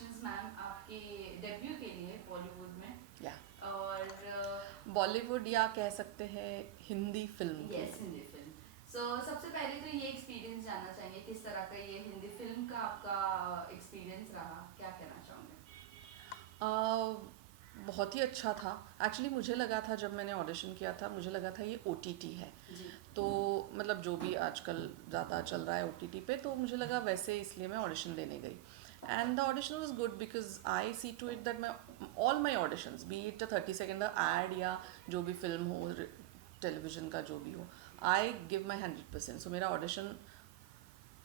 Congratulations ma'am आपके debut के लिए बॉलीवुड में। या और बॉलीवुड या कह सकते हैं हिंदी फिल्म के यस लिए। हिंदी फिल्म। सो सबसे पहले तो ये एक्सपीरियंस जानना चाहेंगे किस तरह का ये हिंदी फिल्म का आपका एक्सपीरियंस रहा, क्या कहना चाहोगे? बहुत ही अच्छा था। एक्चुअली मुझे लगा था जब मैंने ऑडिशन किया था, मुझे लगा था ये OTT है, जी तो मतलब जो भी आजकल ज़्यादा चल रहा है OTT पे, तो मुझे लगा वैसे, इसलिए मैं ऑडिशन देने गई। And the audition was good because I see to it that मैं all my auditions be it 30 second ad या जो भी फिल्म हो, टेलीविज़न का जो भी हो, आई गिव माई 100%। सो मेरा ऑडिशन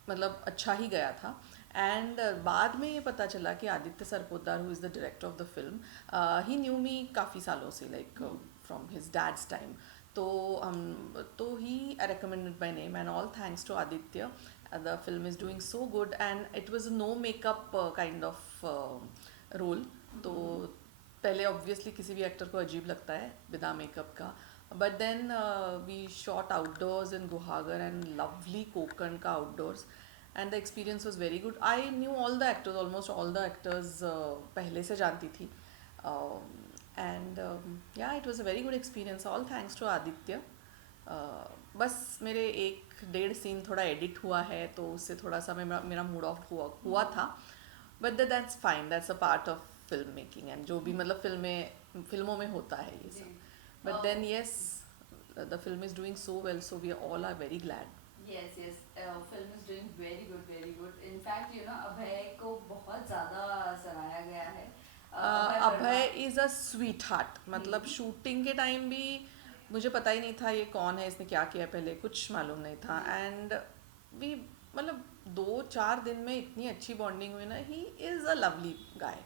मतलब अच्छा ही गया था। एंड बाद में ये पता चला कि Aditya Sarpotdar who is the director of the film, he knew me काफ़ी सालों से, like from his dad's time. तो he recommended my name and all thanks to Aditya. The film is doing so good and it was a no makeup kind of role. तो पहले obviously किसी भी actor को अजीब लगता है बिना मेकअप का, but then we shot outdoors in Guhagar and lovely Konkan का outdoors, and the experience was very good. I knew all the actors, almost all the actors पहले से जानती थी। And yeah it was a very good experience, all thanks to Aditya. बस मेरे 1-1.5 scene थोड़ा edit हुआ है, तो उससे थोड़ा सा मेरा मूड ऑफ हुआ था, but that's fine, that's a part of film making, and जो भी मतलब फिल्मों में होता है ये जी। सब। But then yes, the film is doing so well, so we all are very glad. Yes yes, film is doing very good very good. In fact you know Abhay को बहुत ज़्यादा सराहा गया है। Abhay Varma. Abhay is a sweet heart, मतलब shooting के time भी मुझे पता ही नहीं था ये कौन है, इसने क्या किया, पहले कुछ मालूम नहीं था। एंड वी मतलब 2-4 दिन में इतनी अच्छी बॉन्डिंग हुई ना, ही इज़ अ लवली गाय।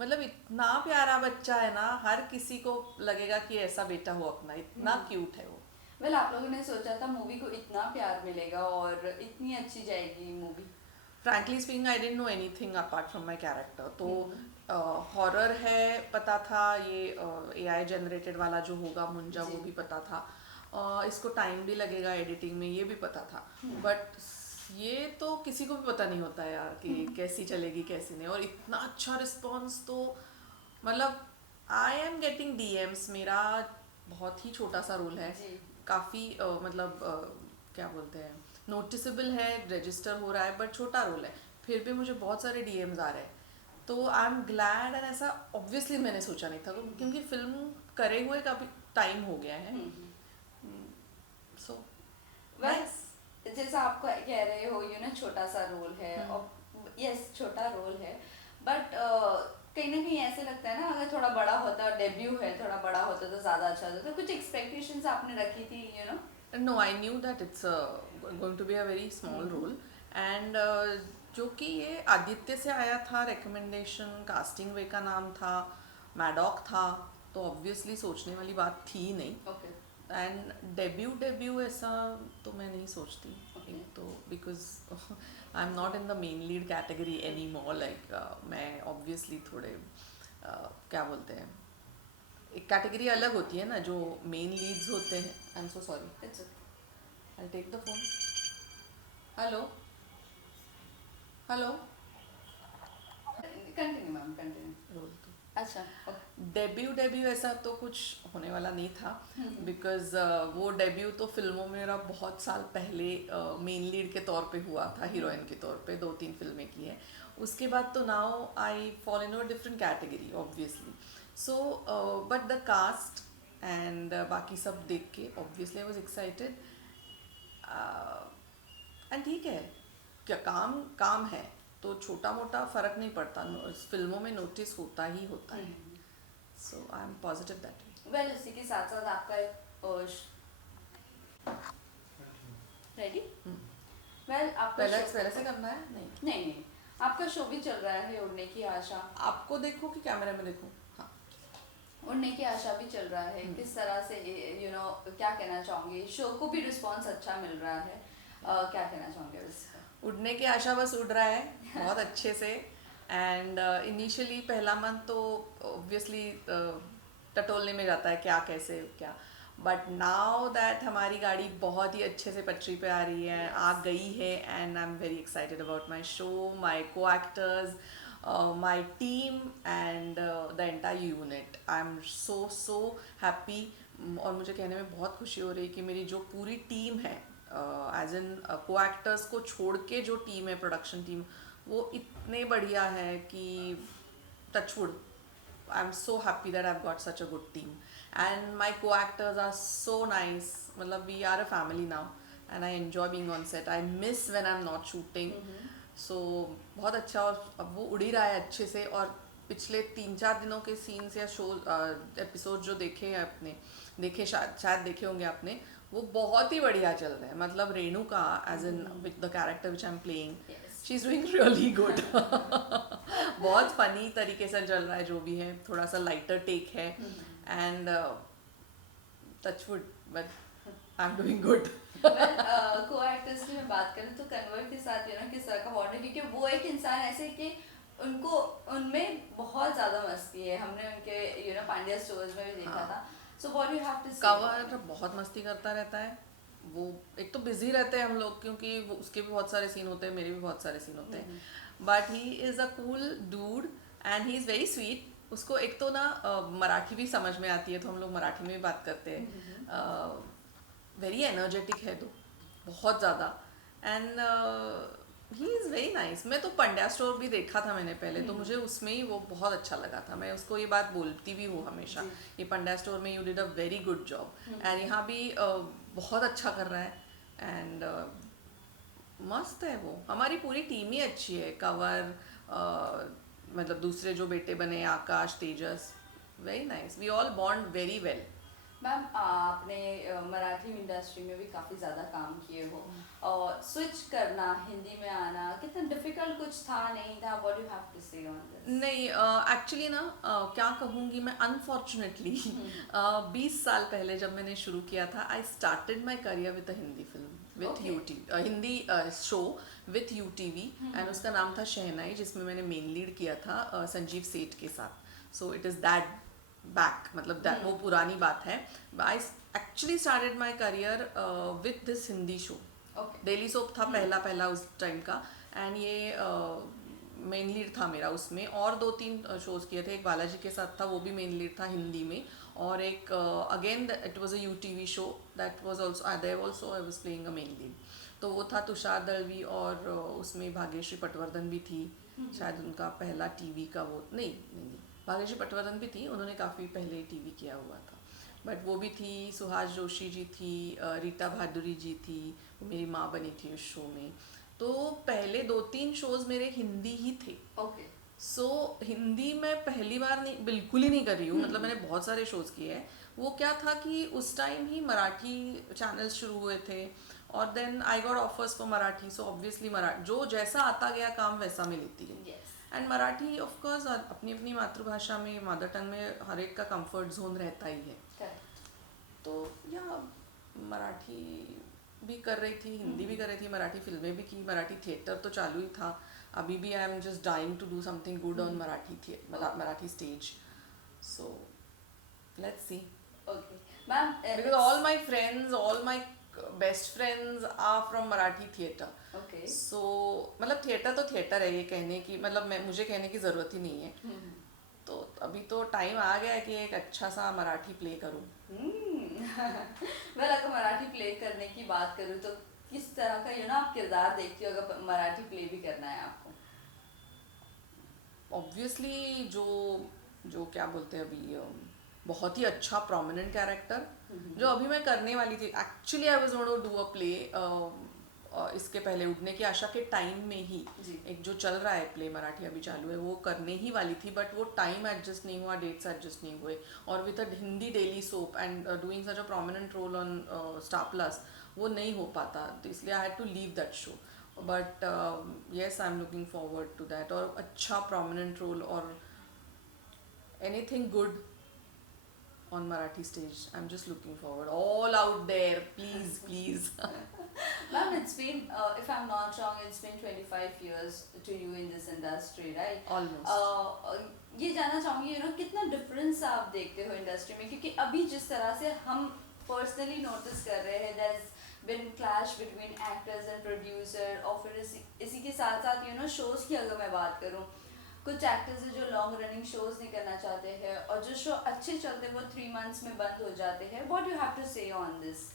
मतलब इतना प्यारा बच्चा है ना, हर किसी को लगेगा कि ऐसा बेटा हो अपना, इतना क्यूट है वो। वेल आप लोगों ने सोचा था मूवी को इतना प्यार मिलेगा और इतनी अच्छी जाएगी movie? Frankly speaking I didn't know anything apart from my character. तो हॉरर है पता था, ये AI जनरेटेड वाला जो होगा मुंजा जी। वो भी पता था, इसको टाइम भी लगेगा एडिटिंग में ये भी पता था। बट ये तो किसी को भी पता नहीं होता है यार कि कैसी चलेगी कैसी नहीं, और इतना अच्छा रिस्पॉन्स तो मतलब आई एम गेटिंग DMs। मेरा बहुत ही छोटा सा रोल है, जी। काफ़ी मतलब क्या बोलते हैं, नोटिसेबल है, रजिस्टर हो रहा है, बट छोटा रोल है, फिर भी मुझे बहुत सारे DMs आ रहे हैं। तो आई एम ग्लैड, एंड ऐसा ऑब्वियसली मैंने सोचा नहीं था, क्योंकि फिल्म करे हुए काफ़ी टाइम हो गया है। सो बस नाइस। जैसा आप कह रहे हो यू नो छोटा सा रोल है, और यस छोटा रोल है, बट कहीं ना कहीं ऐसे लगता है ना अगर थोड़ा बड़ा होता, डेब्यू है, थोड़ा बड़ा होता तो ज़्यादा अच्छा होता। तो कुछ एक्सपेक्टेशंस आपने रखी थी you know? No, I knew that it's going to be a very small role, and जो कि ये आदित्य से आया था रिकमेंडेशन, कास्टिंग वे का नाम था, मैडॉक था, तो ऑब्वियसली सोचने वाली बात थी ही नहीं। ओके एंड डेब्यू ऐसा तो मैं नहीं सोचती, ओके। एक तो because I am not in the main lead category any more, like मैं ऑब्वियसली थोड़े क्या बोलते हैं, एक कैटेगरी अलग होती है ना जो मेन लीड्स होते हैं। I am so sorry, it's okay. I take the phone. Hello, hello. Continue ma'am continue. Role तो अच्छा ओके। डेब्यू ऐसा तो कुछ होने वाला नहीं था, बिकॉज वो डेब्यू तो फिल्मों में मेरा बहुत साल पहले मेन लीड के तौर पे हुआ था, हीरोइन के तौर पे 2-3 फिल्में की है। उसके बाद तो now I fall in a different category obviously. So but the cast and बाकी सब देख के obviously I was excited. And ठीक है, क्या काम काम है, तो छोटा मोटा फ़र्क नहीं पड़ता, फिल्मों में नोटिस होता ही होता है। So I am positive that way. Well उसी के साथ साथ आपका एक रेडी। वेल आपका पहले शो पहले से करना है नहीं? नहीं नहीं, आपका शो भी चल रहा है उड़ने की आशा। आपको देखो कि कैमरा में देखो? हाँ। उड़ने की आशा भी चल रहा है, किस तरह से यू नो क्या कहना चाहोंगे? शो को भी रिस्पांस अच्छा मिल रहा है, क्या कहना चाहोंगे उसका? उड़ने की आशा बस उड़ रहा है बहुत अच्छे से। एंड इनिशियली पहला मंथ तो ऑब्वियसली टटोलने में जाता है क्या कैसे क्या, बट नाउ दैट हमारी गाड़ी बहुत ही अच्छे से पटरी पे आ रही है, Yes. आ गई है, and I am very excited about my show, my co-actors, my team and the entire unit. I'm so happy. और मुझे कहने में बहुत खुशी हो रही है कि मेरी जो पूरी टीम है, एज इन को एक्टर्स को छोड़ के जो टीम है, प्रोडक्शन टीम, वो इतने बढ़िया है कि touchwood, I'm so happy that I've got such a good team. And my co-actors are so nice. मतलब we are a family now. And I enjoy being on set. I miss when I'm not shooting. So बहुत अच्छा, और अब वो उड़ ही रहा है अच्छे से. और पिछले 3-4 दिनों के सीन्स या शो एपिसोड जो देखे हैं अपने, देखे शायद देखे होंगे आपने, वो बहुत ही बढ़िया चल रहे हैं. मतलब Renuka as in with the character which I am playing, she is doing really good. बहुत फनी तरीके से चल रहा है जो भी है, थोड़ा सा लाइटर टेक है. And touchwood, but I am doing good. को एक्टर्स की मैं बात करूँ तो कन्वर्ट के साथ किस तरह का बॉन्ड है, क्योंकि वो एक इंसान ऐसे कि उनको उनमें बहुत ज़्यादा मस्ती है. हमने उनके पांड्या स्टोर्स में भी देखा था. So what you have to say? कवर बहुत मस्ती करता रहता है वो. एक तो बिजी रहते हैं हम लोग, क्योंकि वो उसके भी बहुत सारे सीन होते हैं, मेरे भी बहुत सारे सीन होते हैं. But he is a cool dude and he is very sweet. उसको एक तो ना मराठी भी समझ में आती है, तो हम लोग मराठी में भी बात करते हैं. वेरी एनर्जेटिक है तो, बहुत ज़्यादा. And he is very nice. मैं तो पंड्या स्टोर भी देखा था मैंने पहले, तो मुझे उसमें ही वो बहुत अच्छा लगा था. मैं उसको ये बात बोलती भी हूँ हमेशा, ये पंड्या स्टोर में you did a very good job. And यहाँ भी बहुत अच्छा कर रहा है. एंड मस्त है वो. हमारी पूरी टीम ही अच्छी है. कवर, मतलब दूसरे जो बेटे बने, Akash, Tejas, very nice. We all bond very well. Ma'am आपने मराठी इंडस्ट्री में भी काफ़ी ज़्यादा काम किए हो, और स्विच करना, हिंदी में आना कितना डिफिकल्ट कुछ था नहीं था? व्हाट यू हैव टू से ऑन दिस? नहीं, एक्चुअली ना क्या कहूँगी मैं, अनफॉर्चुनेटली 20 साल पहले जब मैंने शुरू किया था, I started my career with a Hindi film with Hindi show with UTV. And उसका नाम था शहनाई, जिसमें मैंने मेन लीड किया था संजीव सेठ के साथ. So it is that back, मतलब that वो पुरानी बात है. I actually started my career with this Hindi show. Daily soap था पहला उस टाइम का. एंड ये मेन लीड था मेरा उसमें. और 2-3 शोज़ किए थे. एक बालाजी के साथ था, वो भी मेन लीड था हिंदी में. और एक again it was a UTV शो, that was also there also I was playing a main lead. तो वो था तुषार दलवी, और उसमें भाग्यश्री पटवर्धन भी थी. शायद उनका पहला टीवी का वो नहीं, भाग्यश्री पटवर्धन भी थी, उन्होंने काफ़ी पहले टीवी किया हुआ था. बट वो भी थी. सुहास जोशी जी थी, रीता भादुरी जी थी, मेरी माँ बनी थी उस शो में. तो पहले 2-3 शोज़ मेरे हिंदी ही थे. सो हिंदी में पहली बार नहीं, बिल्कुल ही नहीं कर रही हूँ. मतलब मैंने बहुत सारे शोज़ किए हैं. वो क्या था कि उस टाइम ही मराठी चैनल्स शुरू हुए थे, और then I got offers for Marathi. So obviously जो जैसा आता गया काम वैसा मैं लेती गई. एंड मराठी ऑफ कोर्स अपनी अपनी मातृभाषा में, मदर टंग में हर एक का कंफर्ट जोन रहता ही है. तो या मराठी भी कर रही थी, हिंदी भी कर रही थी, मराठी फिल्में भी की, मराठी थिएटर तो चालू ही था. अभी भी I am just dying to do something good on Marathi stage. So let's see. Ma'am Because all my friends, all my best friends are from Marathi theatre. So मतलब थिएटर तो थिएटर है, ये कहने की मतलब मुझे कहने की ज़रूरत ही नहीं है. तो अभी तो टाइम आ गया है कि एक अच्छा सा मराठी प्ले करूँ. वेल, अगर मराठी प्ले करने की बात करूँ तो किस तरह का आप किरदार देखती हो अगर मराठी प्ले भी करना है आपको? ऑब्वियसली जो क्या बोलते हैं अभी, बहुत ही अच्छा प्रोमिनेंट कैरेक्टर जो अभी मैं करने वाली थी. Actually I was going to do a play इसके पहले उड़ने की आशा के टाइम में ही. एक जो चल रहा है प्ले मराठी अभी चालू है, वो करने ही वाली थी. बट वो टाइम एडजस्ट नहीं हुआ, डेट्स एडजस्ट नहीं हुए. और with a Hindi daily soap and doing such a prominent role on Star Plus, वो नहीं हो पाता. तो इसलिए I had to leave that show. But yes, I am looking forward to that. और अच्छा प्रोमिनेंट रोल और anything good on Marathi stage. I'm just looking forward. All out there, please. Ma'am, it's been, if I'm not wrong, it's been 25 years to you in this industry, right? Almost. ये जानना चाहूँगी कितना difference आप देखते हो industry में, क्योंकि अभी जिस तरह से हम पर्सनली नोटिस कर रहे हैं, there's been clash between actors and producer, और फिर इसी के साथ साथ शोज़ की अगर मैं बात करूँ, कुछ एक्टर्स हैं जो लॉन्ग रनिंग शोज नहीं करना चाहते हैं और जो शो अच्छे चलते हैं वो 3 months में बंद हो जाते हैं. व्हाट यू हैव टू से ऑन दिस?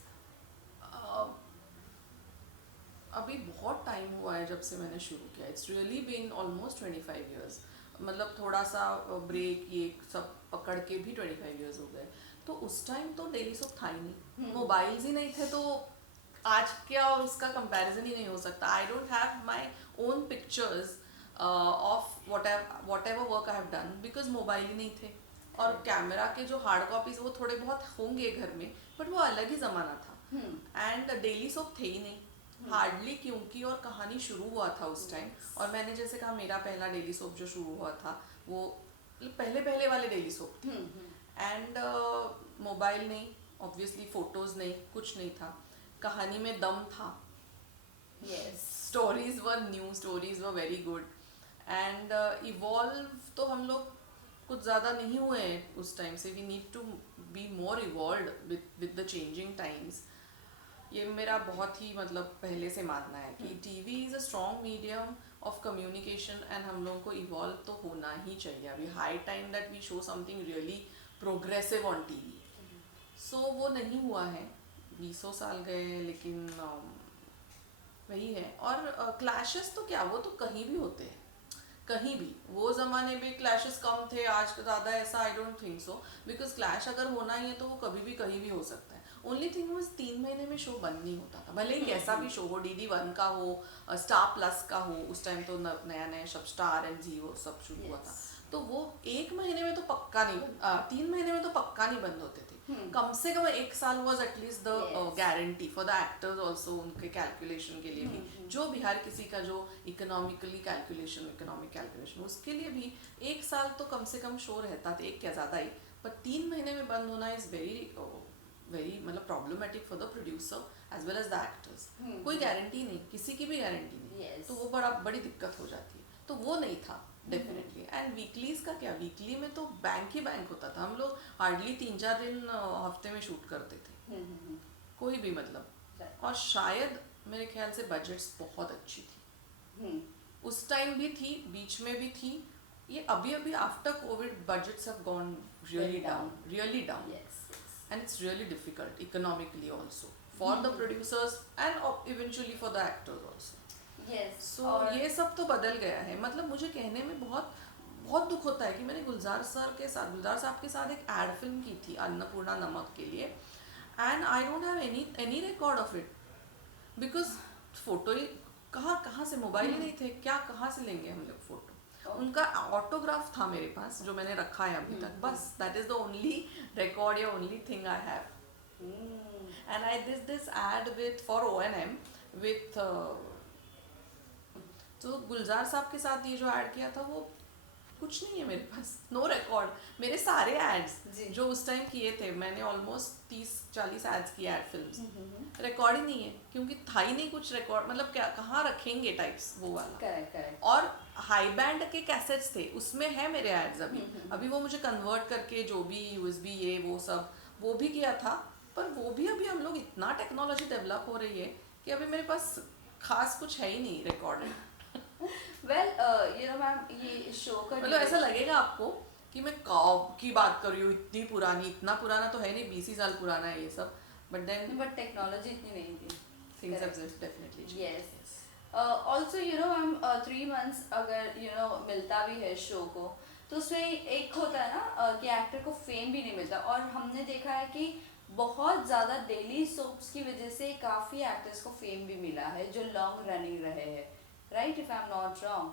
अभी बहुत टाइम हुआ है जब से मैंने शुरू किया. It's really been almost 25 years. मतलब थोड़ा सा ब्रेक ये सब पकड़ के भी 25 years हो गए. तो उस टाइम तो डेली सोप था ही नहीं, मोबाइल्स ही नहीं थे, तो आज क्या उसका कंपैरिजन ही नहीं हो सकता. I don't have my own pictures of whatever work I have done because mobile ही नहीं थे. और कैमरा के जो हार्ड कॉपीज वो थोड़े बहुत होंगे घर में, बट वो अलग ही ज़माना था. एंड डेली सोप थे ही नहीं हार्डली, क्योंकि और कहानी शुरू हुआ था उस टाइम. और मैंने जैसे कहा मेरा पहला डेली सोप जो शुरू हुआ था वो पहले वाले डेली सोप थे. एंड मोबाइल नहीं, ऑब्वियसली फोटोज नहीं, कुछ नहीं था. कहानी में दम था. Stories were new, stories were very good. And evolve तो हम लोग कुछ ज़्यादा नहीं हुए हैं उस टाइम से. We need to be more evolved with the changing times. ये मेरा बहुत ही मतलब पहले से मानना है कि TV is a strong medium of communication and हम लोगों को इवॉल्व तो होना ही चाहिए. अभी high time that we show something really progressive on TV. So वो नहीं हुआ है. 20 साल गए, लेकिन वही है. और क्लैशेस तो क्या, वो तो कहीं भी होते हैं, कहीं भी. वो ज़माने में क्लैशेस कम थे, आज ज़्यादा ऐसा I don't think so. Because clash अगर होना ही है तो वो कभी भी कहीं भी हो सकता है. ओनली थिंग वो 3 महीने में शो बंद नहीं होता था, भले ही कैसा भी शो हो, DD1 का हो, स्टार प्लस का हो. उस टाइम तो नया नया सब स्टार एंड जी वो सब शुरू हुआ था. तो वो 1 महीने में तो पक्का नहीं 3 महीने में तो पक्का नहीं बंद होते थे. कम से कम 1 साल was at least the guarantee for the actors also, उनके कैलकुलेशन के लिए भी. जो भी हर किसी का जो इकोनॉमिक कैलकुलेशन उसके लिए भी 1 साल तो कम से कम शो रहता था. एक क्या ज़्यादा ही. पर 3 महीने में बंद होना इज़ वेरी मतलब problematic for the producer as well as the actors. कोई गारंटी नहीं, किसी की भी गारंटी नहीं. तो वो बड़ी दिक्कत हो जाती है. तो वो नहीं था डेफिनेटली. एंड वीकलीज का क्या, वीकली में तो बैंक ही बैंक होता था. हम लोग हार्डली 3-4 दिन हफ्ते में शूट करते थे, कोई भी मतलब. और शायद मेरे ख्याल से बजट्स बहुत अच्छी थी. उस टाइम भी थी, बीच में भी थी. ये अभी after Covid budgets have gone really down. And it's really difficult economically also for the producers and eventually for the actors also. So ये सब तो बदल गया है. मतलब मुझे कहने में बहुत दुख होता है कि मैंने गुलजार साहब के साथ एक एड फिल्म की थी अन्नपूर्णा नमक के लिए, and I don't have any record of it because photo ही कहाँ से, मोबाइल ही नहीं थे, क्या कहाँ से लेंगे हम लोग फोटो. उनका ऑटोग्राफ था मेरे पास जो मैंने रखा है अभी तक, बस. That is the only record या only thing I have. And I this ad with for O&M with तो गुलजार साहब के साथ ये जो ऐड किया था वो कुछ नहीं है मेरे पास, नो रिकॉर्ड. मेरे सारे एड्स जो उस टाइम किए थे, मैंने ऑलमोस्ट 30-40 एड्स किए एड फिल्म्स, रिकॉर्ड ही नहीं है क्योंकि था ही नहीं कुछ रिकॉर्ड. मतलब क्या कहाँ रखेंगे टाइप्स वो वाला. करेक्ट. और हाई बैंड के कैसेट्स थे, उसमें है मेरे एड्स अभी वो मुझे कन्वर्ट करके जो भी USB ये वो सब वो भी किया था. पर वो भी अभी हम लोग इतना टेक्नोलॉजी डेवलप हो रही है कि अभी मेरे पास खास कुछ है ही नहीं रिकॉर्डेड. वेल मैम, ये शो का मतलब ऐसा लगेगा आपको कि मैं कब की बात कर रही हूँ, इतना पुराना तो है नहीं, 20 साल पुराना है ये सब. बट टेक्नोलॉजी इतनी नहीं थी. Things have definitely changed. Yes. Also, ma'am 3 months अगर मिलता भी है शो को, तो उसमें एक होता है ना कि एक्टर को फेम भी नहीं मिलता. और हमने देखा है कि बहुत ज़्यादा डेली सोप्स की वजह से काफ़ी एक्टर्स को फेम भी मिला है जो लॉन्ग रनिंग रहे हैं. Right, if I am not wrong.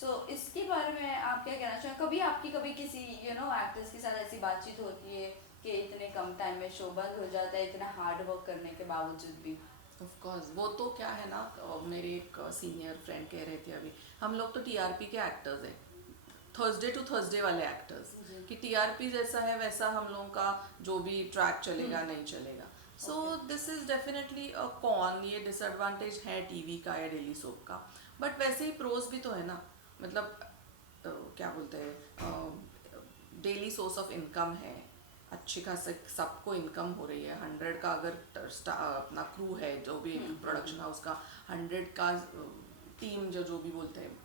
So इसके बारे में आप क्या कहना चाहें? कभी किसी एक्टर्स के साथ ऐसी बातचीत होती है कि इतने कम टाइम में शो बंद हो जाता है इतना हार्ड वर्क करने के बावजूद भी? Of course. वो तो क्या है ना, मेरे एक सीनियर फ्रेंड कह रहे थे अभी, हम लोग तो TRP के एक्टर्स हैं, थर्सडे टू थर्सडे वाले एक्टर्स, कि TRP जैसा है वैसा हम लोगों का जो भी ट्रैक चलेगा नहीं चलेगा. So this is definitely a con, ये डिसएडवांटेज है टीवी का या डेली सोप का. बट वैसे ही प्रोज भी तो है ना. मतलब क्या बोलते हैं, डेली सोर्स ऑफ इनकम है, अच्छी खासी सबको इनकम हो रही है. 100 का अगर अपना क्रू है, जो भी प्रोडक्शन हाउस का 100 का टीम जो भी बोलते हैं,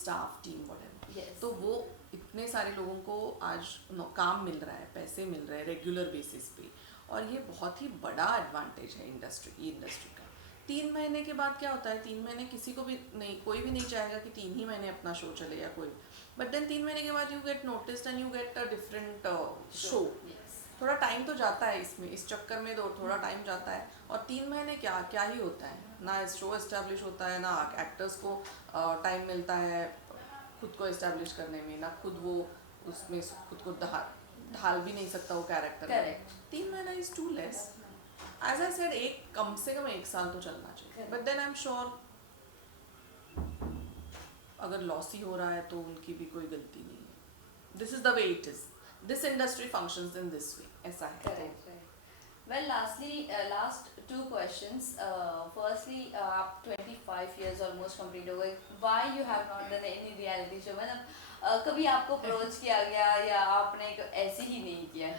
स्टाफ टीम वगैरह, Yes. तो वो इतने सारे लोगों को आज काम मिल रहा है, पैसे मिल रहे हैं रेगुलर बेसिस पे, और ये बहुत ही बड़ा एडवांटेज है इंडस्ट्री का। 3 महीने के बाद क्या होता है, 3 महीने किसी को भी नहीं, कोई भी नहीं चाहेगा कि 3 ही महीने अपना शो चले या कोई, बट देन 3 महीने के बाद you get noticed and you get a different show. Yes. थोड़ा टाइम तो जाता है इसमें, इस चक्कर में थोड़ा टाइम जाता है, और 3 महीने क्या क्या ही होता है ना, शो एस्टेब्लिश होता है ना, एक्टर्स को टाइम मिलता है खुद को एस्टेब्लिश करने में, ना खुद वो उसमें खुद को ढाल भी नहीं सकता वो कैरेक्टर। Correct. 3 महीना is too less. As I said, एक कम से कम 1 साल तो चलना चाहिए, Correct. But then I am sure अगर लॉस ही हो रहा है तो उनकी भी कोई गलती नहीं है। This is the way it is, this industry functions in this way, ऐसा है। Correct. Well, lastly, last two questions. Firstly, आप 25 years almost complete हो गए. Why you have not done any reality show? मतलब कभी आपको अप्रोच किया गया या आपने ऐसे ही नहीं किया है?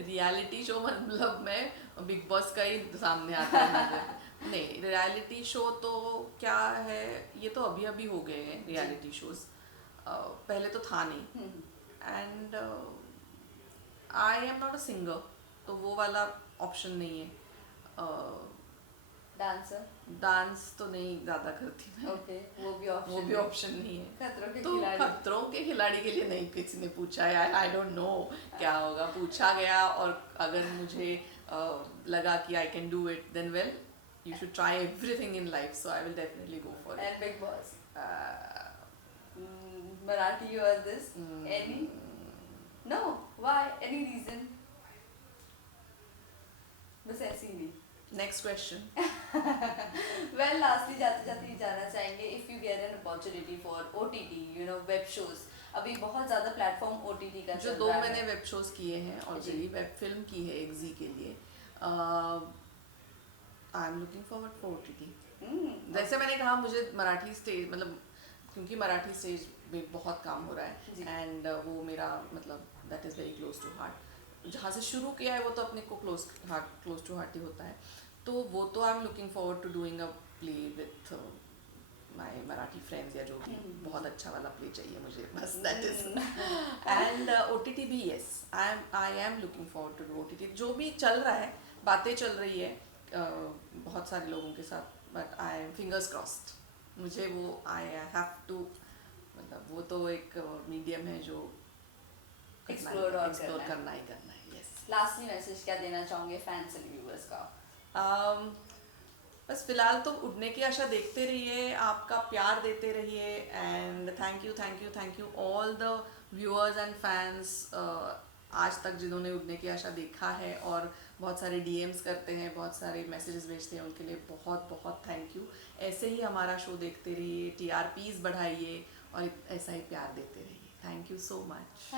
रियलिटी शो मतलब मैं बिग बॉस का ही सामने आता है नजर। नहीं, रियलिटी शो तो क्या है, ये तो अभी अभी हो गए हैं रियलिटी शोज, पहले तो था नहीं। And I am not a singer, तो वो वाला ऑप्शन नहीं है। डांसर? डांस तो नहीं ज़्यादा करती मैं। ओके, वो भी ऑप्शन वो भी ऑप्शन नहीं है। खतरों के तो खिलाड़ी? खतरों के खिलाड़ी के लिए नहीं किसी ने पूछा है, आई डोंट नो क्या होगा। पूछा गया और अगर मुझे लगा कि I can do it, then well you should try everything in life, so I will definitely go for And Big Boss? Marathi or this? Any? No? Why? Any reason? बस ऐसे ही नहीं. Next question. Well, lastly जाते जाते ये जानना चाहेंगे, if you get an opportunity for OTT, you know, web shows, अभी बहुत ज़्यादा प्लेटफॉर्म OTT का जो चल 2 रहा मैंने है. वेब शोज किए हैं ऑलरेडी, वेब फिल्म की है एक जी के लिए, आई am looking forward for OTT। जैसे मैंने कहा, मुझे मराठी स्टेज, मतलब क्योंकि मराठी स्टेज में बहुत काम हो रहा जी. है, एंड वो मेरा मतलब that is very close to heart. जहाँ से शुरू किया है वो तो अपने को क्लोज टू हार्ट ही होता है, तो वो तो I am looking forward to doing a play with my Marathi friends, या जो भी बहुत अच्छा वाला प्ले चाहिए मुझे, बस दैट इज। एंड OTT भी, yes, I am looking forward to do OTT। जो भी चल रहा है, बातें चल रही है बहुत सारे लोगों के साथ, but I M fingers crossed. मुझे वो आई हैव टू, मतलब वो तो एक मीडियम है जो एक्सप्लोर करना ही करना है। यस। लास्टली मैसेज क्या देना चाहोगे फैंस एंड व्यूअर्स का? बस फिलहाल तो उड़ने की आशा देखते रहिए, आपका प्यार देते रहिए, and thank you all the viewers and fans आज तक जिन्होंने उड़ने की आशा देखा है और बहुत सारे DMs करते हैं, बहुत सारे मैसेजेस भेजते हैं, उनके लिए बहुत बहुत थैंक यू। ऐसे ही हमारा शो देखते रहिए, TRPs बढ़ाइए और ऐसा ही प्यार देते रहिए। Thank you so much.